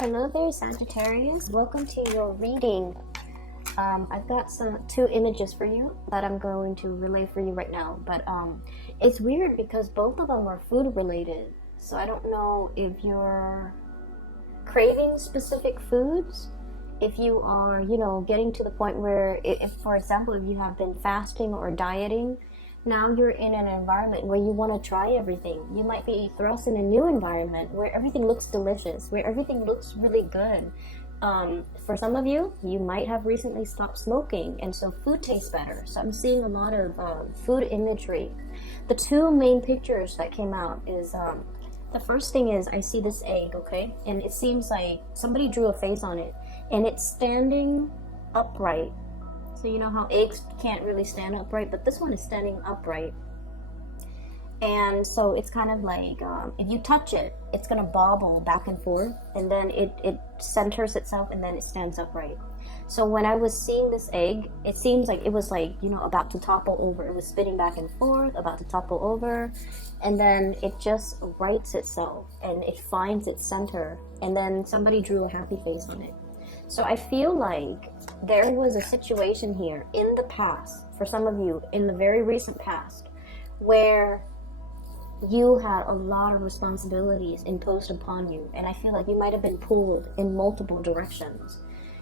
Hello there, Sagittarius. Welcome to your reading. I've got two images for you that I'm going to relay for you right now. But it's weird because both of them are food related. So I don't know if you're craving specific foods. If you are, getting to the point where, if for example, if you have been fasting or dieting, now you're in an environment where you want to try everything. You might be thrust in a new environment where everything looks delicious, where everything looks really good. For some of you, you might have recently stopped smoking, and so food tastes better. So I'm seeing a lot of food imagery. The two main pictures that came out is, the first thing is I see this egg, okay? And it seems like somebody drew a face on it, and it's standing upright. So you know how eggs can't really stand upright, but this one is standing upright. And so it's kind of like, if you touch it, it's going to bobble back and forth, and then it centers itself, and then it stands upright. So when I was seeing this egg, it seems like it was like, about to topple over. It was spinning back and forth, about to topple over, and then it just rights itself, and it finds its center, and then somebody drew a happy face on it. So I feel like there was a situation here in the past, for some of you, in the very recent past, where you had a lot of responsibilities imposed upon you, and I feel like you might have been pulled in multiple directions.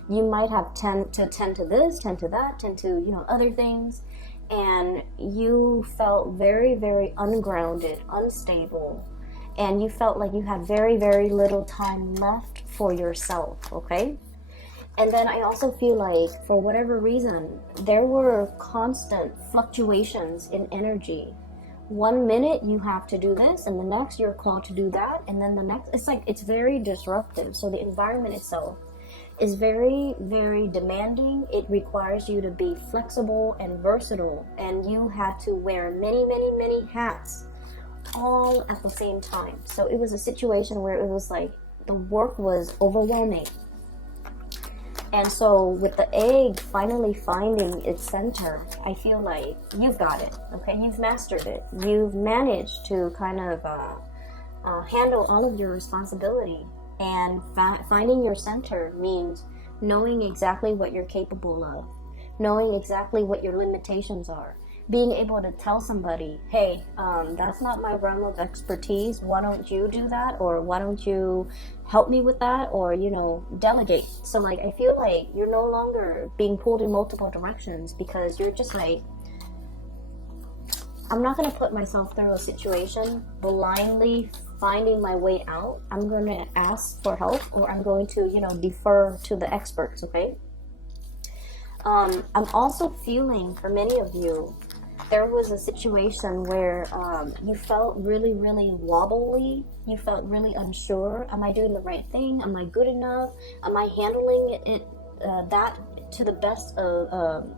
You might have tend to this, tend to that, tend to, other things, and you felt very, very ungrounded, unstable, and you felt like you had very, very little time left for yourself, okay? And then I also feel like, for whatever reason, there were constant fluctuations in energy. 1 minute you have to do this, and the next you're called to do that, and then the next, it's very disruptive. So the environment itself is very, very demanding. It requires you to be flexible and versatile, and you had to wear many, many, many hats all at the same time. So it was a situation where it was like the work was overwhelming. And so with the egg finally finding its center, I feel like you've got it, okay? You've mastered it. You've managed to kind of handle all of your responsibility. And finding your center means knowing exactly what you're capable of, knowing exactly what your limitations are, being able to tell somebody, hey, that's not my realm of expertise. Why don't you do that? Or why don't you help me with that? Or, delegate. So like, I feel like you're no longer being pulled in multiple directions, because you're just like, I'm not going to put myself through a situation blindly finding my way out. I'm going to ask for help, or I'm going to, defer to the experts, okay? I'm also feeling, for many of you, there was a situation where you felt really, really wobbly. You felt really unsure. Am I doing the right thing? Am I good enough? Am I handling it that to the best of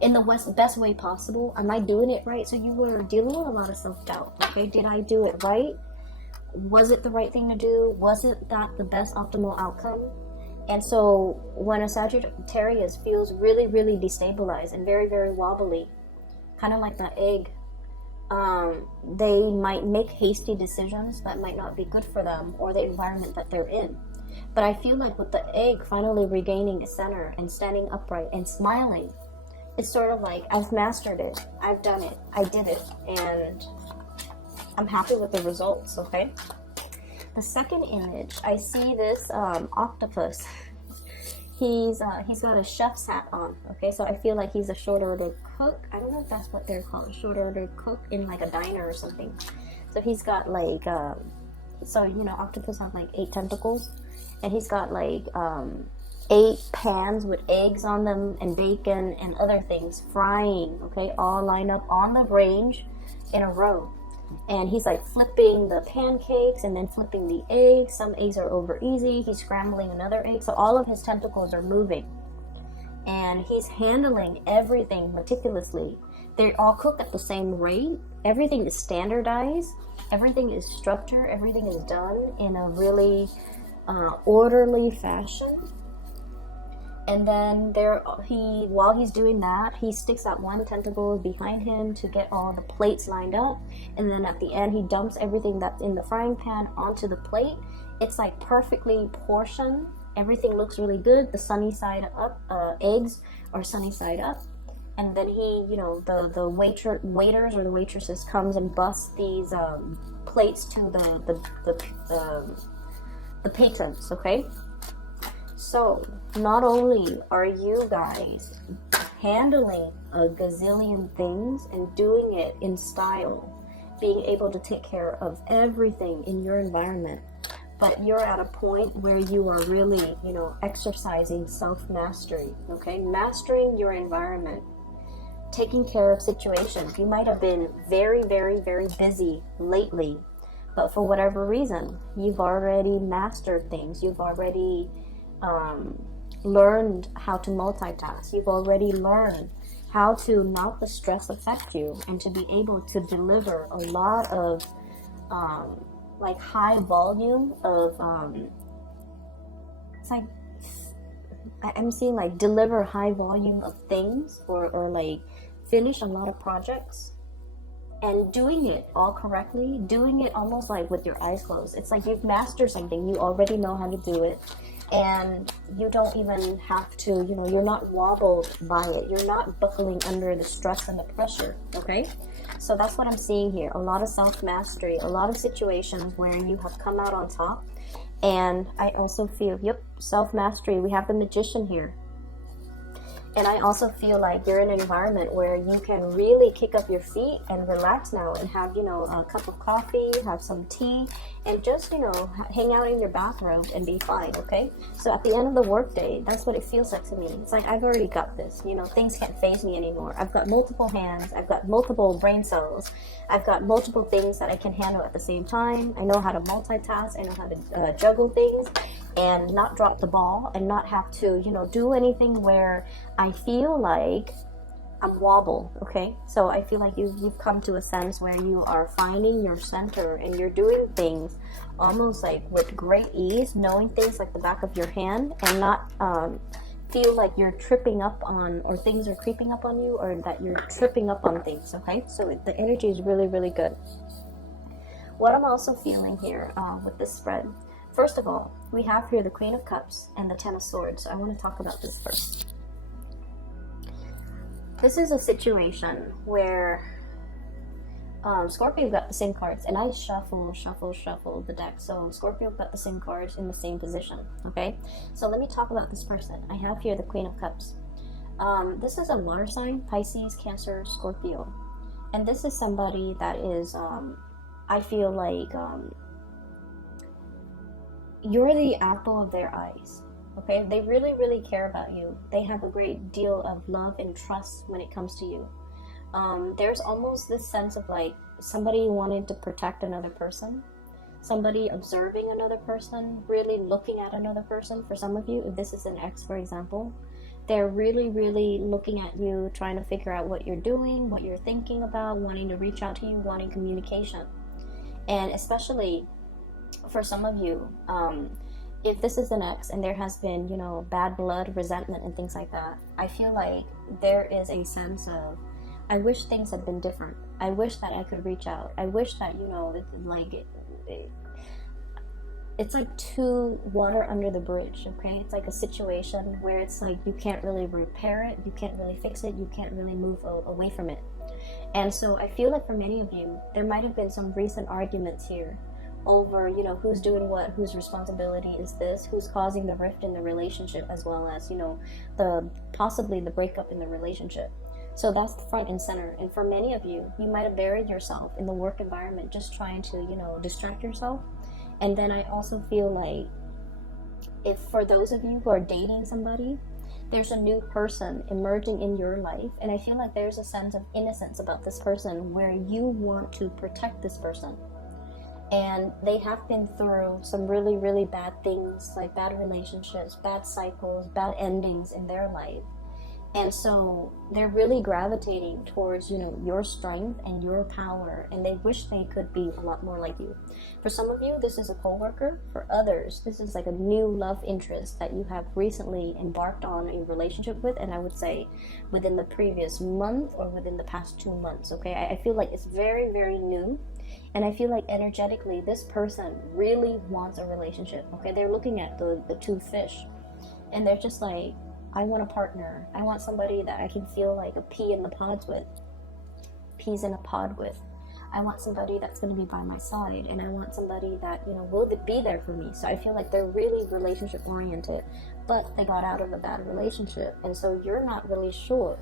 in the best way possible? Am I doing it right? So you were dealing with a lot of self-doubt. Okay, did I do it right? Was it the right thing to do? Was it that the best optimal outcome? And so when a Sagittarius feels really, really destabilized and very, very wobbly, kind of like that egg, they might make hasty decisions that might not be good for them or the environment that they're in. But I feel like with the egg finally regaining its center and standing upright and smiling, it's sort of like, I've mastered it, I've done it, I did it, and I'm happy with the results, okay? The second image, I see this octopus. He's got a chef's hat on, okay? So I feel like he's a short order cook. I don't know if that's what they're called, short order cook in like a diner or something. So he's got like, octopus have like 8 tentacles, and he's got like 8 pans with eggs on them and bacon and other things frying, okay? All lined up on the range in a row. And he's like flipping the pancakes and then flipping the eggs. Some eggs are over easy. He's scrambling another egg. So all of his tentacles are moving. And he's handling everything meticulously. They all cook at the same rate. Everything is standardized. Everything is structured. Everything is done in a really orderly fashion. And then while he's doing that, he sticks out one tentacle behind him to get all the plates lined up. And then at the end, he dumps everything that's in the frying pan onto the plate. It's like perfectly portioned. Everything looks really good. The sunny side up, eggs are sunny side up. And then he, you know, the waiters or the waitresses comes and busts these plates to the patrons, okay? So not only are you guys handling a gazillion things and doing it in style, being able to take care of everything in your environment, but you're at a point where you are really, you know, exercising self-mastery, okay? Mastering your environment, taking care of situations. You might have been very, very, very busy lately, but for whatever reason, you've already mastered things. You've already learned how to multitask. You've already learned how to not the stress affect you and to be able to deliver a lot of like high volume of it's like I'm seeing like deliver high volume of things or like finish a lot of projects and doing it all correctly, doing it almost like with your eyes closed. It's like you've mastered something, you already know how to do it, and you don't even have to, you know, you're not wobbled by it, you're not buckling under the stress and the pressure, okay? So that's what I'm seeing here. A lot of self-mastery, a lot of situations where you have come out on top. And I also feel, yep, self-mastery. We have the Magician here. And I also feel like you're in an environment where you can really kick up your feet and relax now and have, you know, a cup of coffee, have some tea, and just, you know, hang out in your bathrobe and be fine, okay? So at the end of the workday, that's what it feels like to me. It's like, I've already got this, you know, things can't faze me anymore. I've got multiple hands, I've got multiple brain cells, I've got multiple things that I can handle at the same time. I know how to multitask, I know how to juggle things and not drop the ball and not have to, you know, do anything where I feel like I'm wobble, okay? So I feel like you've come to a sense where you are finding your center and you're doing things almost like with great ease, knowing things like the back of your hand and not feel like you're tripping up on, or things are creeping up on you, or that you're tripping up on things, okay? So the energy is really, really good. What I'm also feeling here with this spread, first of all, we have here the Queen of Cups and the Ten of Swords. So I want to talk about this first. This is a situation where Scorpio got the same cards, and I shuffle the deck. So Scorpio got the same cards in the same position, okay? So let me talk about this person. I have here the Queen of Cups. This is a water sign, Pisces, Cancer, Scorpio. And this is somebody that is, I feel like, you're the apple of their eyes, okay? They really, really care about you. They have a great deal of love and trust when it comes to you. There's almost this sense of like somebody wanting to protect another person, somebody observing another person, really looking at another person. For some of you, if this is an ex, for example, they're really, really looking at you, trying to figure out what you're doing, what you're thinking about, wanting to reach out to you, wanting communication. And especially for some of you, if this is an ex and there has been, you know, bad blood, resentment, and things like that, I feel like there is a sense of, I wish things had been different. I wish that I could reach out. I wish that, you know, it's like too water under the bridge, okay? It's like a situation where it's like you can't really repair it, you can't really fix it, you can't really move away from it. And so I feel like for many of you, there might have been some recent arguments here over, you know, who's doing what, whose responsibility is this, who's causing the rift in the relationship, as well as, you know, possibly the breakup in the relationship. So that's the front and center. And for many of you, you might have buried yourself in the work environment, just trying to, you know, distract yourself. And then I also feel like, if for those of you who are dating somebody, there's a new person emerging in your life, and I feel like there's a sense of innocence about this person where you want to protect this person. And they have been through some really, really bad things, like bad relationships, bad cycles, bad endings in their life. And so they're really gravitating towards, your strength and your power, and they wish they could be a lot more like you. For some of you, this is a coworker. For others, this is like a new love interest that you have recently embarked on a relationship with, and I would say within the previous month or within the past 2 months, okay? I feel like it's very, very new, and I feel like energetically, this person really wants a relationship, okay? They're looking at the two fish, and they're just like, I want a partner. I want somebody that I can feel like a pea in the pods with. Peas in a pod with. I want somebody that's going to be by my side, and I want somebody that, will be there for me. So I feel like they're really relationship oriented, but they got out of a bad relationship, and so you're not really sure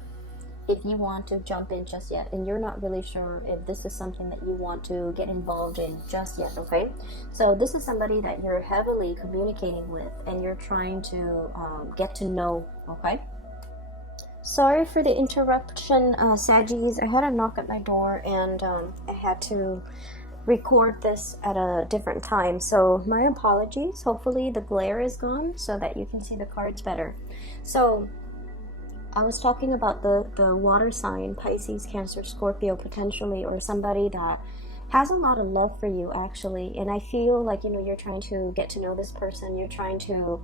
if you want to jump in just yet, and you're not really sure if this is something that you want to get involved in just yet, okay? So this is somebody that you're heavily communicating with, and you're trying to get to know, okay? Sorry for the interruption, Saggies. I had a knock at my door, and I had to record this at a different time, so my apologies. Hopefully the glare is gone so that you can see the cards better. So I was talking about the water sign, Pisces, Cancer, Scorpio, potentially, or somebody that has a lot of love for you, actually. And I feel like, you're trying to get to know this person. You're trying to,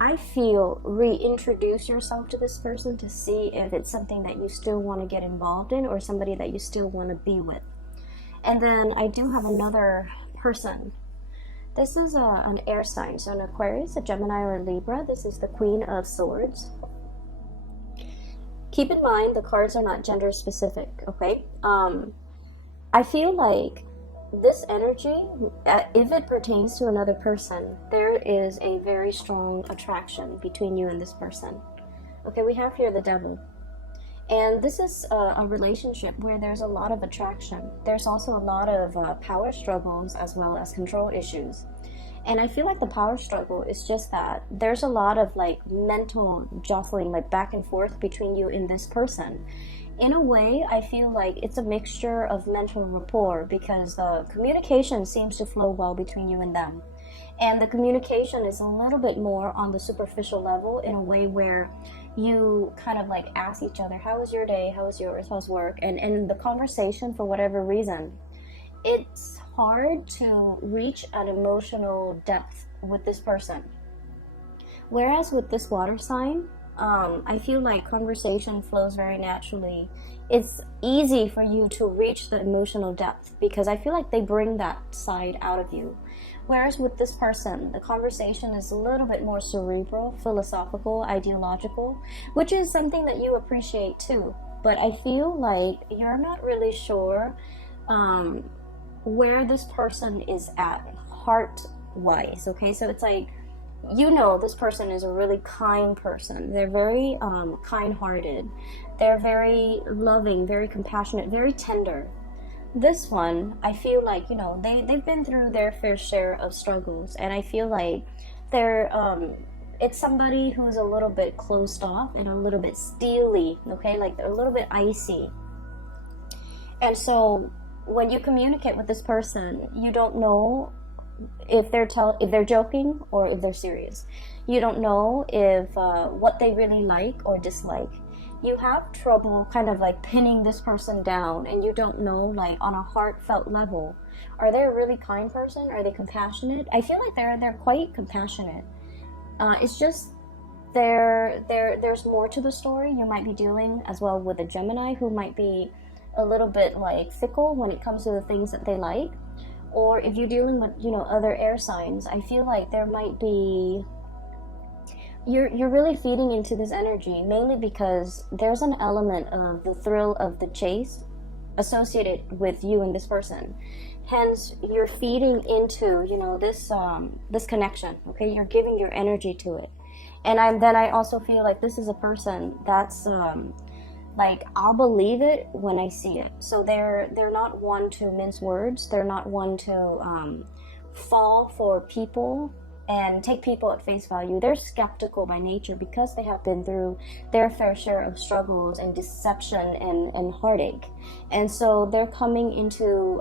I feel, reintroduce yourself to this person to see if it's something that you still want to get involved in, or somebody that you still want to be with. And then I do have another person. This is an air sign, so an Aquarius, a Gemini, or a Libra. This is the Queen of Swords. Keep in mind, the cards are not gender specific, okay? I feel like this energy, if it pertains to another person, there is a very strong attraction between you and this person. Okay, we have here the Devil. And this is a relationship where there's a lot of attraction. There's also a lot of power struggles as well as control issues. And I feel like the power struggle is just that there's a lot of like mental jostling, like back and forth between you and this person. In a way, I feel like it's a mixture of mental rapport, because the communication seems to flow well between you and them. And the communication is a little bit more on the superficial level, in a way where you kind of like ask each other, how was your day? How was yours? How's work? And the conversation, for whatever reason, it's hard to reach an emotional depth with this person. Whereas with this water sign, I feel like conversation flows very naturally. It's easy for you to reach the emotional depth, because I feel like they bring that side out of you. Whereas with this person, the conversation is a little bit more cerebral, philosophical, ideological, which is something that you appreciate too. But I feel like you're not really sure where this person is at heart-wise, okay? So it's like, this person is a really kind person. They're very kind-hearted. They're very loving, very compassionate, very tender. This one, I feel like, they've been through their fair share of struggles, and I feel like it's somebody who's a little bit closed off and a little bit steely, okay? Like they're a little bit icy. And so when you communicate with this person, you don't know if they're joking or if they're serious. You don't know if what they really like or dislike. You have trouble kind of like pinning this person down, and you don't know, like, on a heartfelt level, are they a really kind person? Are they compassionate? I feel like they're quite compassionate. It's just there's more to the story. You might be dealing as well with a Gemini who might be a little bit like fickle when it comes to the things that they like. Or if you're dealing with, other air signs, I feel like there might be, you're really feeding into this energy, mainly because there's an element of the thrill of the chase associated with you and this person. Hence, you're feeding into, this connection, okay? You're giving your energy to it. And I also feel like this is a person that's, like, I'll believe it when I see it. So they're not one to mince words. They're not one to fall for people and take people at face value. They're skeptical by nature because they have been through their fair share of struggles and deception and heartache. And so they're coming into,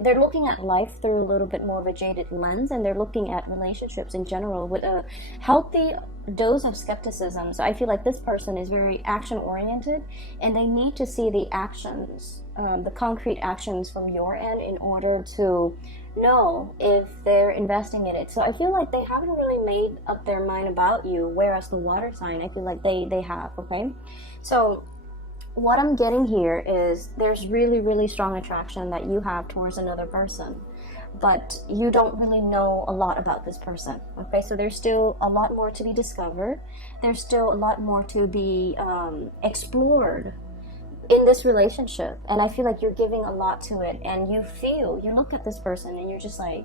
they're looking at life through a little bit more of a jaded lens, and they're looking at relationships in general with a healthy dose of skepticism. So I feel like this person is very action oriented, and they need to see the actions, the concrete actions from your end in order to know if they're investing in it. So I feel like they haven't really made up their mind about you, whereas the water sign, I feel like they have. Okay, so what I'm getting here is there's really strong attraction that you have towards another person, but you don't really know a lot about this person. Okay, so there's still a lot more to be discovered. There's still a lot more to be explored in this relationship, and I feel like you're giving a lot to it, and you look at this person and you're just like,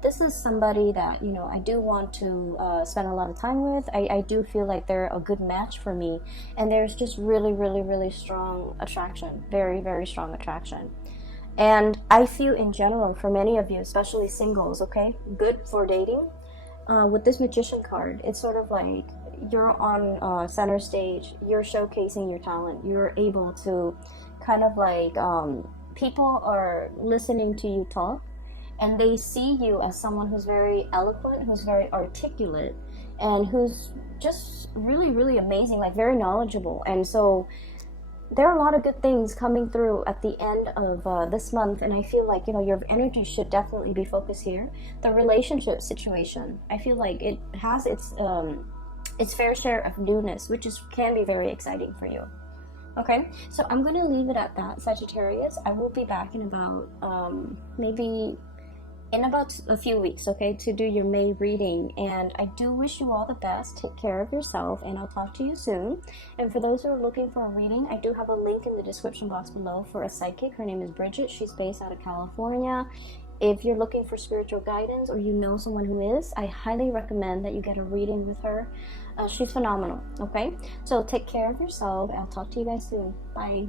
this is somebody that, you know, I do want to spend a lot of time with. I do feel like they're a good match for me, and there's just really strong attraction, very strong attraction. And I feel in general for many of you, especially singles, okay, good for dating. With this Magician card, it's sort of like you're on center stage, you're showcasing your talent, you're able to kind of like, people are listening to you talk, and they see you as someone who's very eloquent, who's very articulate, and who's just really amazing, like very knowledgeable. And so there are a lot of good things coming through at the end of this month, and I feel like, you know, your energy should definitely be focused here. The relationship situation, I feel like it has its fair share of newness, which can be very exciting for you. Okay, so I'm going to leave it at that, Sagittarius. I will be back in about maybe in about a few weeks, okay, to do your May reading. And I do wish you all the best. Take care of yourself, and I'll talk to you soon. And for those who are looking for a reading, I do have a link in the description box below for a psychic. Her name is Bridget. She's based out of California. If you're looking for spiritual guidance, or you know someone who is, I highly recommend that you get a reading with her. She's phenomenal. Okay, so take care of yourself. I'll talk to you guys soon. Bye.